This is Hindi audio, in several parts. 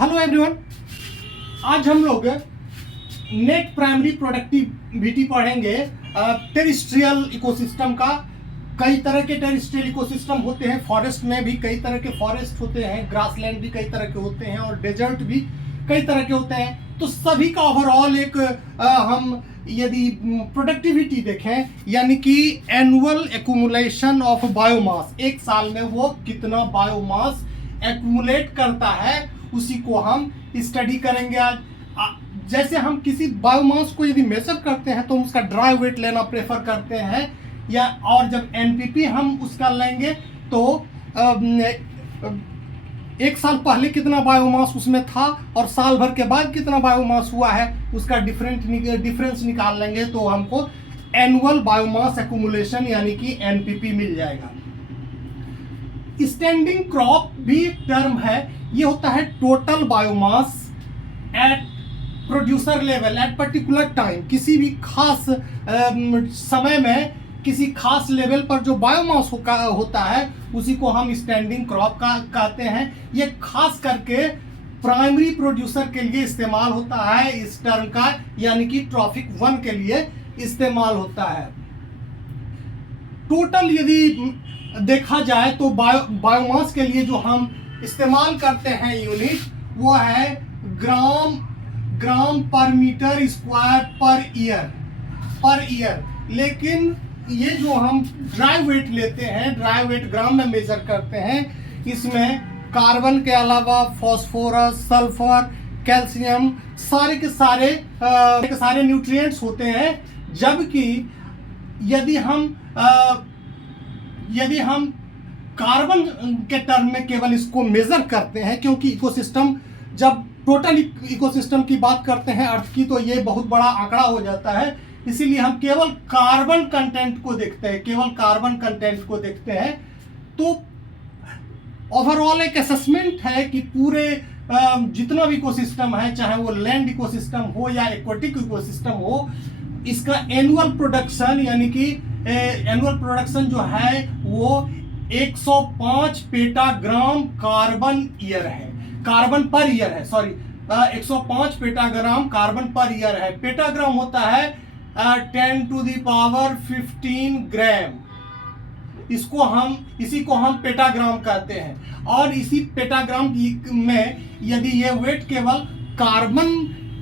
हेलो एवरीवन, आज हम लोग नेट प्राइमरी प्रोडक्टिविटी पढ़ेंगे टेरिस्ट्रियल इकोसिस्टम का। कई तरह के टेरिस्ट्रियल इकोसिस्टम होते हैं, फॉरेस्ट में भी कई तरह के फॉरेस्ट होते हैं, ग्रासलैंड भी कई तरह के होते हैं और डेजर्ट भी कई तरह के होते हैं। तो सभी का ओवरऑल एक हम यदि प्रोडक्टिविटी देखें, यानी कि एनुअल एक्यूमुलेशन ऑफ बायोमास, एक साल में वो कितना बायोमास एक्यूमुलेट करता है, उसी को हम स्टडी करेंगे आज। जैसे हम किसी बायोमास को यदि मेजर करते हैं तो उसका ड्राई वेट लेना प्रेफर करते हैं, या और जब एनपीपी हम उसका लेंगे तो एक साल पहले कितना बायोमास उसमें था और साल भर के बाद कितना बायोमास हुआ है, उसका डिफरेंस निकाल लेंगे तो हमको एनुअल बायोमास एक्यूमुलेशन यानी कि एनपीपी मिल जाएगा। स्टैंडिंग क्रॉप भी एक टर्म है, ये होता है total biomass at producer level at particular time. किसी भी खास समय में किसी खास लेवल पर जो बायोमास होता है उसी को हम स्टैंडिंग क्रॉप का कहते हैं। ये खास करके प्राइमरी प्रोड्यूसर के लिए इस्तेमाल होता है इस टर्म का, यानी कि ट्रॉफिक 1 के लिए इस्तेमाल होता है। टोटल यदि देखा जाए तो बायोमास के लिए जो हम इस्तेमाल करते हैं यूनिट, वो है ग्राम पर मीटर स्क्वायर पर ईयर। लेकिन ये जो हम ड्राई वेट लेते हैं, ड्राई वेट ग्राम में मेजर करते हैं, इसमें कार्बन के अलावा फास्फोरस, सल्फर, कैल्शियम सारे के सारे न्यूट्रिएंट्स होते हैं। जबकि यदि हम कार्बन के टर्म में केवल इसको मेजर करते हैं, क्योंकि इकोसिस्टम, जब टोटल इकोसिस्टम की बात करते हैं अर्थ की, तो ये बहुत बड़ा आंकड़ा हो जाता है, इसीलिए हम केवल कार्बन कंटेंट को देखते हैं। तो ओवरऑल एक असेसमेंट है कि पूरे जितना भी इकोसिस्टम है, चाहे वो लैंड इकोसिस्टम हो या एक्वाटिक इकोसिस्टम हो, इसका एनुअल प्रोडक्शन यानी कि एनुअल प्रोडक्शन जो है वो 105 पेटाग्राम कार्बन पर ईयर है। 105 पेटाग्राम कार्बन पर ईयर है। पेटाग्राम होता है 10 to the power 15 ग्राम। इसी को हम पेटाग्राम कहते हैं। और इसी पेटाग्राम में यदि ये वेट केवल कार्बन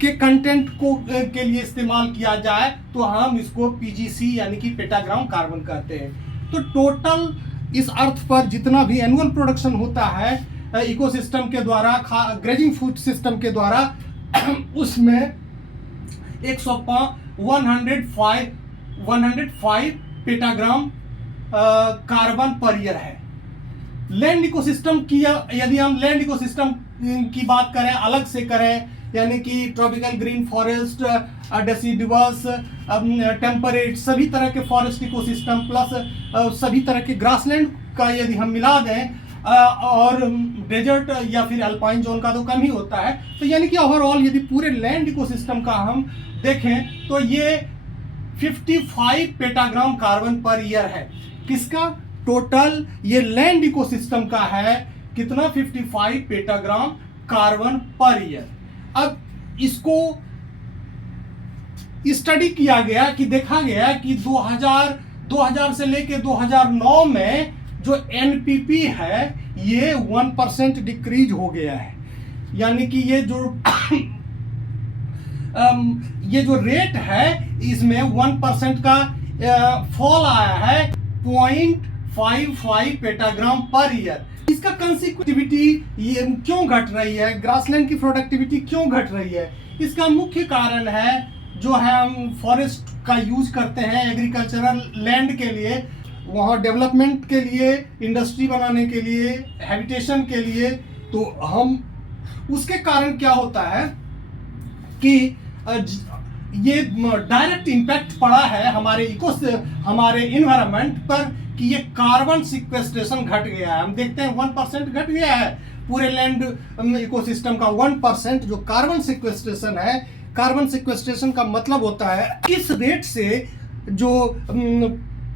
के कंटेंट के लिए इस्तेमाल किया जाए तो हम इसको पीजीसी यानी कि पेटाग्राम कार्बन कहते हैं। तो टोटल इस अर्थ पर जितना भी एनुअल प्रोडक्शन होता है इकोसिस्टम के द्वारा, ग्रेजिंग फूड सिस्टम के द्वारा, उसमें 105 पेटाग्राम कार्बन पर ईयर है। लैंड इकोसिस्टम की यदि हम लैंड इकोसिस्टम की बात करें, अलग से करें, यानी कि tropical green forest, deciduous, temperate, सभी तरह के फॉरेस्ट इकोसिस्टम प्लस सभी तरह के ग्रासलैंड का यदि हम मिला दें, और डेजर्ट या फिर अल्पाइन जोन का तो कम ही होता है, तो यानी कि ओवरऑल यदि पूरे लैंड इकोसिस्टम का हम देखें तो ये 55 पेटाग्राम कार्बन पर ईयर है। किसका? टोटल ये लैंड इकोसिस्टम का है कितना? 55 पेटाग्राम कार्बन पर ईयर। अब इसको स्टडी किया गया कि देखा गया कि 2000 से लेके 2009 में जो एनपीपी है ये 1% डिक्रीज हो गया है। यानी कि ये जो रेट है इसमें 1% का फॉल आया है, 0.55 पेटाग्राम पर ईयर। इसका कंसिक्वेंटिविटी क्यों घट रही है, ग्रासलैंड की प्रोडक्टिविटी क्यों घट रही है? इसका मुख्य कारण है जो है हम फॉरेस्ट का यूज करते हैं एग्रीकल्चरल लैंड के लिए, वहाँ डेवलपमेंट के लिए, इंडस्ट्री बनाने के लिए, हैबिटेशन के लिए। तो हम उसके कारण क्या होता है कि ये डायरेक्ट इम्पैक्ट पड़ा है हमारे इन्वायरमेंट पर कि ये कार्बन सिक्वेस्ट्रेशन घट गया है। हम देखते हैं 1% घट गया है पूरे लैंड इकोसिस्टम का। 1% जो कार्बन सिक्वेस्ट्रेशन है, कार्बन सिक्वेस्ट्रेशन का मतलब होता है इस रेट से जो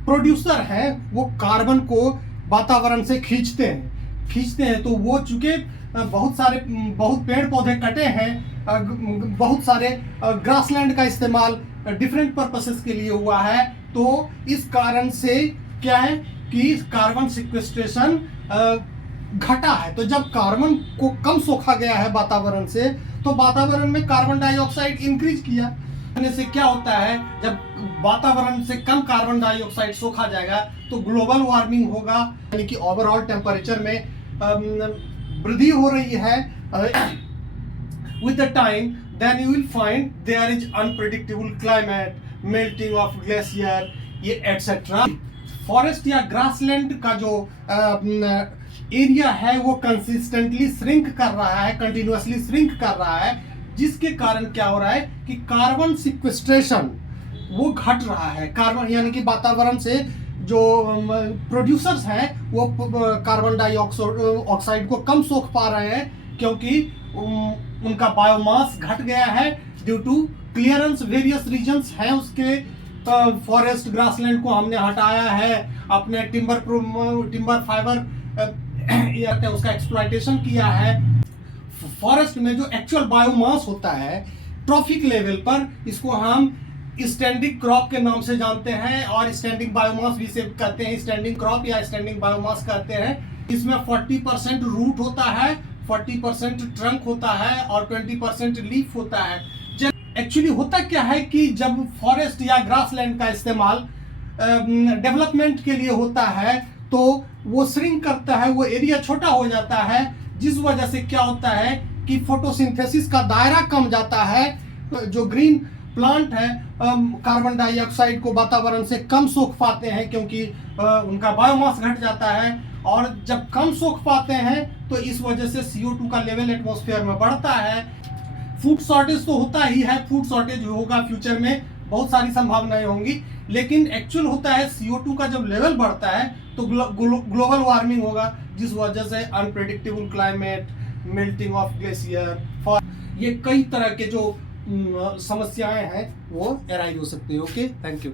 प्रोड्यूसर है वो कार्बन को वातावरण से खींचते हैं तो वो चूंकि बहुत पेड़ पौधे कटे हैं, बहुत सारे ग्रासलैंड का इस्तेमाल डिफरेंट पर्पसेस के लिए हुआ है। तो इस कारण से क्या है कि कार्बन सिक्वेस्ट्रेशन घटा है। तो जब कार्बन को कम सोखा गया है वातावरण से, तो वातावरण में कार्बन डाइऑक्साइड इंक्रीज किया। से क्या होता है, जब वातावरण से कम कार्बन डाइऑक्साइड सोखा जाएगा तो ग्लोबल वार्मिंग होगा, यानी कि ओवरऑल टेम्परेचर में वृद्धि हो रही है। With the time then you will find there is unpredictable climate, melting of glacier, ये एटसेट्रा। फॉरेस्ट या ग्रासलैंड का जो एरिया है वो कंसिस्टेंटली श्रिंक कर रहा है, कंटिन्यूअसली श्रिंक कर रहा है, जिसके कारण क्या हो रहा है कि कार्बन सिक्वेस्ट्रेशन वो घट रहा है। कार्बन यानी कि वातावरण से जो प्रोड्यूसर्स हैं वो कार्बन डाइऑक्साइड को कम सोख पा रहे हैं, क्योंकि उनका बायोमास घट गया है due to clearance. Various reasons हैं उसके, फॉरेस्ट ग्रासलैंड को हमने हटाया है, अपने टिम्बर फाइबर उसका एक्सप्लॉयटेशन किया है। फॉरेस्ट में जो एक्चुअल बायोमास होता है ट्रॉफिक लेवल पर, इसको हम स्टैंडिंग क्रॉप के नाम से जानते हैं, और स्टैंडिंग बायोमास भी से कहते हैं, स्टैंडिंग क्रॉप या स्टैंडिंग बायोमास कहते हैं। इसमें 40% रूट होता है, 40% ट्रंक होता है और 20% लीफ होता है। एक्चुअली होता क्या है कि जब फॉरेस्ट या ग्रासलैंड का इस्तेमाल डेवलपमेंट के लिए होता है तो वो श्रिंक करता है, वो एरिया छोटा हो जाता है, जिस वजह से क्या होता है कि फोटोसिंथेसिस का दायरा कम जाता है। जो ग्रीन प्लांट है कार्बन डाइऑक्साइड को वातावरण से कम सोख पाते हैं, क्योंकि उनका बायोमास घट जाता है, और जब कम सोख पाते हैं तो इस वजह से CO2 का लेवल एटमॉस्फेयर में बढ़ता है। फूड शॉर्टेज तो होता ही है, फूड शॉर्टेज होगा फ्यूचर में, बहुत सारी संभावनाएं होंगी, लेकिन एक्चुअल होता है CO2 का जब लेवल बढ़ता है तो ग्लोबल वार्मिंग होगा, जिस वजह से unpredictable climate, melting of glacier, ये कई तरह के जो समस्याएं हैं वो एराइज हो सकती है। Okay, thank you.